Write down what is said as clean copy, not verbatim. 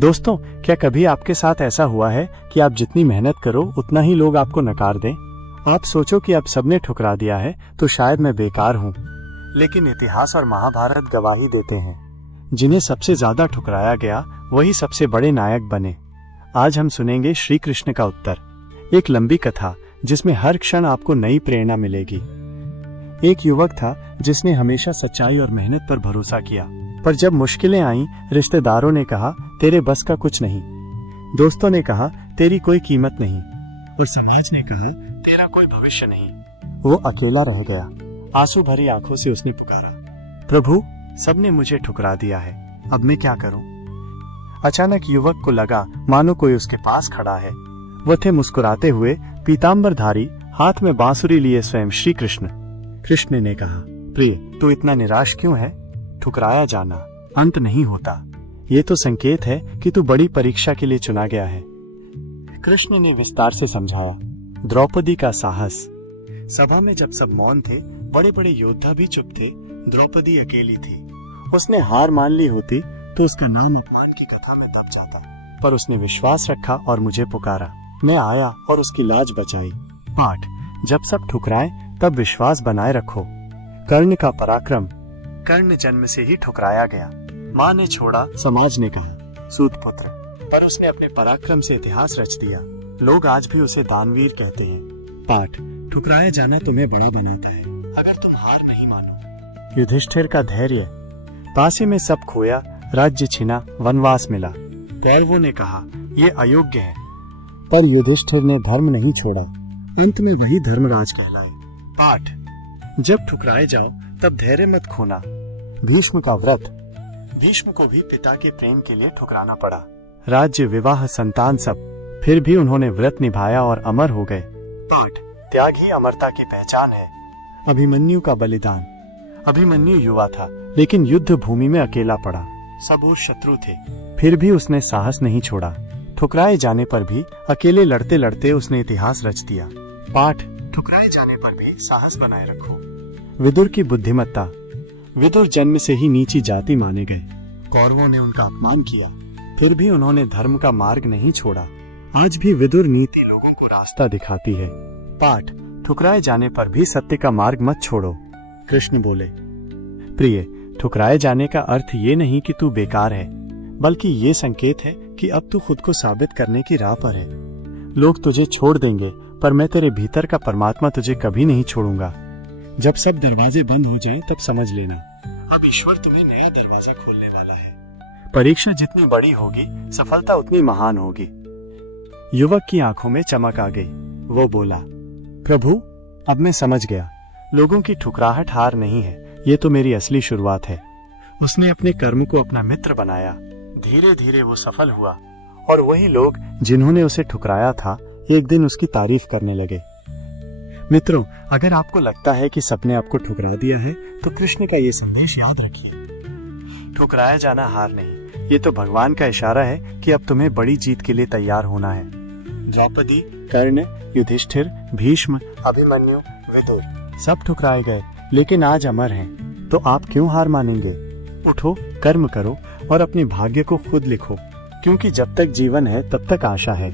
दोस्तों, क्या कभी आपके साथ ऐसा हुआ है कि आप जितनी मेहनत करो उतना ही लोग आपको नकार दें? आप सोचो कि अब सबने ठुकरा दिया है तो शायद मैं बेकार हूँ, लेकिन इतिहास और महाभारत गवाही देते हैं जिन्हें सबसे ज्यादा ठुकराया गया वही सबसे बड़े नायक बने। आज हम सुनेंगे श्री कृष्ण का उत्तर, एक लंबी कथा जिसमें हर क्षण आपको नई प्रेरणा मिलेगी। एक युवक था जिसने हमेशा सच्चाई और मेहनत पर भरोसा किया, पर जब मुश्किलें आईं, रिश्तेदारों ने कहा तेरे बस का कुछ नहीं, दोस्तों ने कहा तेरी कोई कीमत नहीं, और समाज ने कहा तेरा कोई भविष्य नहीं। वो अकेला रह गया। आंसू भरी आंखों से उसने पुकारा, प्रभु, सबने मुझे ठुकरा दिया है, अब मैं क्या करूं? अचानक युवक को लगा मानो कोई उसके पास खड़ा है। वो थे मुस्कुराते हुए, पीतांबरधारी, हाथ में बांसुरी लिए स्वयं श्री कृष्ण। कृष्ण ने कहा, प्रिय, तू इतना निराश क्यों है? ठुकराया जाना अंत नहीं होता, ये तो संकेत है कि तू बड़ी परीक्षा के लिए चुना गया है। कृष्ण ने विस्तार से समझाया। द्रौपदी का साहस। सभा में जब सब मौन थे, बड़े बड़े योद्धा भी चुप थे, द्रौपदी अकेली थी। उसने हार मान ली होती तो उसका नाम अपमान की कथा में दब जाता, पर उसने विश्वास रखा और मुझे पुकारा। मैं आया और उसकी लाज बचाई। पाठ, जब सब ठुकराए तब विश्वास बनाए रखो। कर्ण का पराक्रम। कर्ण जन्म से ही ठुकराया गया। माँ ने छोड़ा, समाज ने कहा सूत पुत्र, पर उसने अपने पराक्रम से इतिहास रच दिया। लोग आज भी उसे दानवीर कहते हैं। पाठ, ठुकराया जाना तुम्हें बड़ा बनाता है अगर तुम हार नहीं मानो। युधिष्ठिर का धैर्य। पासे में सब खोया, राज्य छिना, वनवास मिला। कौरवों ने कहा ये अयोग्य है, पर युधिष्ठिर ने धर्म नहीं छोड़ा, अंत में वही धर्मराज कहलाए। पाठ, जब ठुकराए जाओ तब धैर्य मत खोना। भीष्म का व्रत। भीष्म को भी पिता के प्रेम के लिए ठुकराना पड़ा। राज्य, विवाह, संतान सब, फिर भी उन्होंने व्रत निभाया और अमर हो गए। पाठ, त्याग ही अमरता की पहचान है। अभिमन्यु का बलिदान। अभिमन्यु युवा था, लेकिन युद्ध भूमि में अकेला पड़ा। सब और शत्रु थे, फिर भी उसने साहस नहीं छोड़ा। ठुकराए जाने पर भी अकेले लड़ते लड़ते उसने इतिहास रच दिया। पाठ, ठुकराए जाने पर भी साहस बनाए रखो। विदुर की बुद्धिमत्ता। विदुर जन्म से ही नीची जाति माने गए। कौरवों ने उनका अपमान किया, फिर भी उन्होंने धर्म का मार्ग नहीं छोड़ा। आज भी विदुर नीति लोगों को रास्ता दिखाती है। पाठ, ठुकराए जाने पर भी सत्य का मार्ग मत छोड़ो। कृष्ण बोले, प्रिय, ठुकराए जाने का अर्थ ये नहीं कि तू बेकार है, बल्कि ये संकेत है कि अब तू खुद को साबित करने की राह पर है। लोग तुझे छोड़ देंगे, पर मैं तेरे भीतर का परमात्मा तुझे कभी नहीं छोड़ूंगा। जब सब दरवाजे बंद हो जाएं, तब समझ लेना अब ईश्वर तुम्हें नया दरवाजा खोलने वाला है। परीक्षा जितनी बड़ी होगी, सफलता उतनी महान होगी। युवक की आंखों में चमक आ गई। वो बोला, प्रभु, अब मैं समझ गया, लोगों की ठुकराहट हार नहीं है, ये तो मेरी असली शुरुआत है। उसने अपने कर्म को अपना मित्र बनाया। धीरे धीरे वो सफल हुआ, और वही लोग जिन्होंने उसे ठुकराया था एक दिन उसकी तारीफ करने लगे। मित्रों, अगर आपको लगता है कि सबने आपको ठुकरा दिया है, तो कृष्ण का ये संदेश याद रखिए। ठुकराया जाना हार नहीं, ये तो भगवान का इशारा है कि अब तुम्हें बड़ी जीत के लिए तैयार होना है। द्रौपदी, कर्ण, युधिष्ठिर, भीष्म, अभिमन्यु, विदुर, सब ठुकराए गए, लेकिन आज अमर हैं। तो आप क्यों हार मानेंगे? उठो, कर्म करो और अपने भाग्य को खुद लिखो, क्योंकि जब तक जीवन है तब तक आशा है।